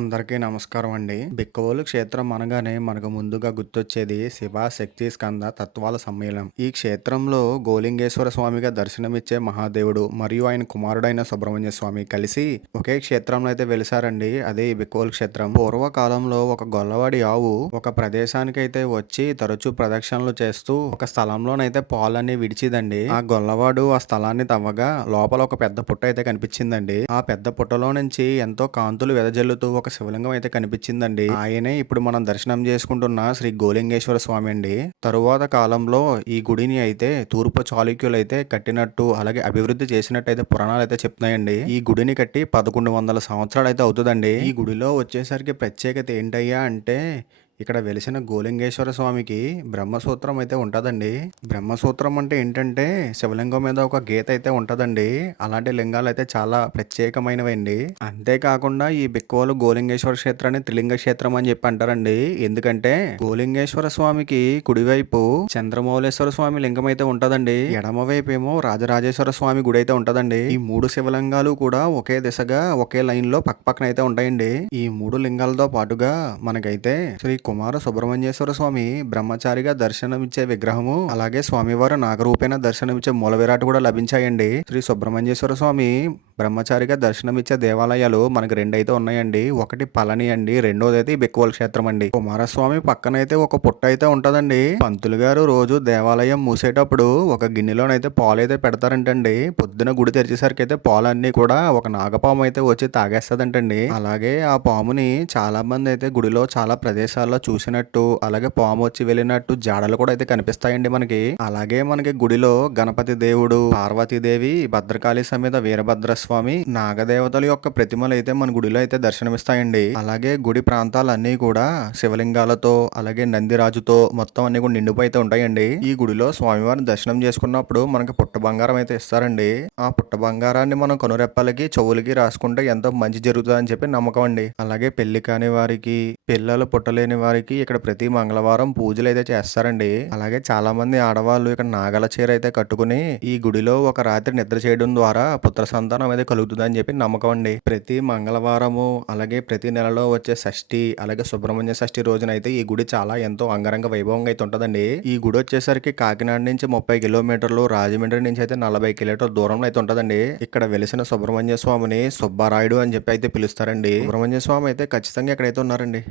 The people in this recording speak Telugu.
అందరికీ నమస్కారం అండి. బిక్కవోలు క్షేత్రం అనగానే మనకు ముందుగా గుర్తొచ్చేది శివ, శక్తి, స్కంద తత్వాల సమ్మేళనం. ఈ క్షేత్రంలో గోలింగేశ్వర స్వామిగా దర్శనమిచ్చే మహాదేవుడు మరియు ఆయన కుమారుడైన సుబ్రహ్మణ్య స్వామి కలిసి ఒకే క్షేత్రంలో అయితే వెలిసారండి. అదే ఈ బిక్కవోలు క్షేత్రం. పూర్వకాలంలో ఒక గొల్లవాడి ఆవు ఒక ప్రదేశానికైతే వచ్చి తరచూ ప్రదక్షిణలు చేస్తూ ఒక స్థలంలోనైతే పాలన్నీ విడిచిదండి. ఆ గొల్లవాడు ఆ స్థలాన్ని తవ్వగా లోపల ఒక పెద్ద పుట్ట అయితే కనిపించిందండి. ఆ పెద్ద పుట్టలో నుంచి ఎంతో కాంతులు వెదజల్లుతూ ఒక శివలింగం అయితే కనిపించిందండి. ఆయనే ఇప్పుడు మనం దర్శనం చేసుకుంటున్న శ్రీ గోలింగేశ్వర స్వామి అండి. తరువాత కాలంలో ఈ గుడిని అయితే తూర్పు చాళుక్యులు అయితే కట్టినట్టు అలాగే అభివృద్ధి చేసినట్టయితే పురాణాలు అయితే చెప్తున్నాయండి. ఈ గుడిని కట్టి 1100 సంవత్సరాలు అయితే అవుతుందండి. ఈ గుడిలో వచ్చేసరికి ప్రత్యేకత ఏంటయ్యా అంటే ఇక్కడ వెలిసిన గోలింగేశ్వర స్వామికి బ్రహ్మసూత్రం అయితే ఉంటుందండి. బ్రహ్మసూత్రం అంటే ఏంటంటే శివలింగం మీద ఒక గీత అయితే ఉంటుందండి. అలాంటి లింగాలు అయితే చాలా ప్రత్యేకమైనవండి. అంతేకాకుండా ఈ బిక్కవోలు గోలింగేశ్వర క్షేత్రాన్ని త్రిలింగ క్షేత్రం అని చెప్పి అంటారండి. ఎందుకంటే గోలింగేశ్వర స్వామికి కుడివైపు చంద్రమౌళేశ్వర స్వామి లింగం అయితే ఉంటుందండి. ఎడమవైపు ఏమో రాజరాజేశ్వర స్వామి గుడి అయితే ఉంటుందండి. ఈ మూడు శివలింగాలు కూడా ఒకే దిశగా ఒకే లైన్ లో పక్కన అయితే ఉంటాయండి. ఈ మూడు లింగాలతో పాటుగా మనకైతే శ్రీ కుమార సుబ్రహ్మణ్యేశ్వర స్వామి బ్రహ్మచారిగా దర్శనమిచ్చే విగ్రహము అలాగే స్వామివారు నాగరూపేణ దర్శనమిచ్చే మూల విరాట్ కూడా లభించాయండి. శ్రీ సుబ్రహ్మణ్యేశ్వర స్వామి బ్రహ్మచారిగా దర్శనమిచ్చే దేవాలయాలు మనకి రెండైతే ఉన్నాయండి. ఒకటి పళని అండి, రెండోది అయితే బిక్కవోలు క్షేత్రం అండి. కుమారస్వామి పక్కనైతే ఒక పుట్ట అయితే ఉంటదండి. పంతులు గారు రోజు దేవాలయం మూసేటప్పుడు ఒక గిన్నెలోనైతే పాలు అయితే పెడతారంటండి. పొద్దున గుడి తెరిచేసరికి అయితే పాలన్నీ కూడా ఒక నాగపాము అయితే వచ్చి తాగేస్తదంటండి. అలాగే ఆ పాముని చాలా మంది అయితే గుడిలో చాలా ప్రదేశాల్లో చూసినట్టు అలాగే పాము వచ్చి వెళ్ళినట్టు జాడలు కూడా అయితే కనిపిస్తాయండి మనకి. అలాగే మనకి గుడిలో గణపతి దేవుడు, పార్వతీదేవి, భద్రకాళి సమేత వీరభద్ర స్వామి, నాగదేవతల యొక్క ప్రతిమలు అయితే మన గుడిలో అయితే దర్శనమిస్తాయండి. అలాగే గుడి ప్రాంతాలన్నీ కూడా శివలింగాలతో అలాగే నందిరాజుతో మొత్తం అన్ని కూడా నిండిపోయి అయితే ఉంటాయండి. ఈ గుడిలో స్వామివారిని దర్శనం చేసుకున్నప్పుడు మనకి పుట్ట బంగారం అయితే ఇస్తారండి. ఆ పుట్ట బంగారాన్ని మనం కనురెప్పలకి చెవులకి రాసుకుంటే ఎంతో మంచి జరుగుతుందని చెప్పి నమ్మకం అండి. అలాగే పెళ్లి కాని వారికి, పిల్లలు పుట్టలేని వారికి ఇక్కడ ప్రతి మంగళవారం పూజలు అయితే చేస్తారండి. అలాగే చాలా మంది ఆడవాళ్ళు ఇక్కడ నాగల చీర అయితే కట్టుకుని ఈ గుడిలో ఒక రాత్రి నిద్ర చేయడం ద్వారా పుత్ర సంతానం అయితే కలుగుతుందని చెప్పి నమ్మకం అండి. ప్రతి మంగళవారము అలాగే ప్రతి నెలలో వచ్చే షష్ఠి అలాగే సుబ్రహ్మణ్య షష్ఠి రోజున అయితే ఈ గుడి చాలా ఎంతో అంగరంగ వైభవంగా అయితే ఉంటదండి. ఈ గుడి వచ్చేసరికి కాకినాడ నుంచి 30 కిలోమీటర్లు, రాజమండ్రి నుంచి అయితే 40 కిలోమీటర్ల దూరంలో అయితే ఉంటదండి. ఇక్కడ వెలిసిన సుబ్రహ్మణ్య స్వామిని సుబ్బారాయుడు అని చెప్పి అయితే పిలుస్తారండి. సుబ్రహ్మణ్య స్వామి అయితే ఖచ్చితంగా ఇక్కడైతే ఉన్నారండి.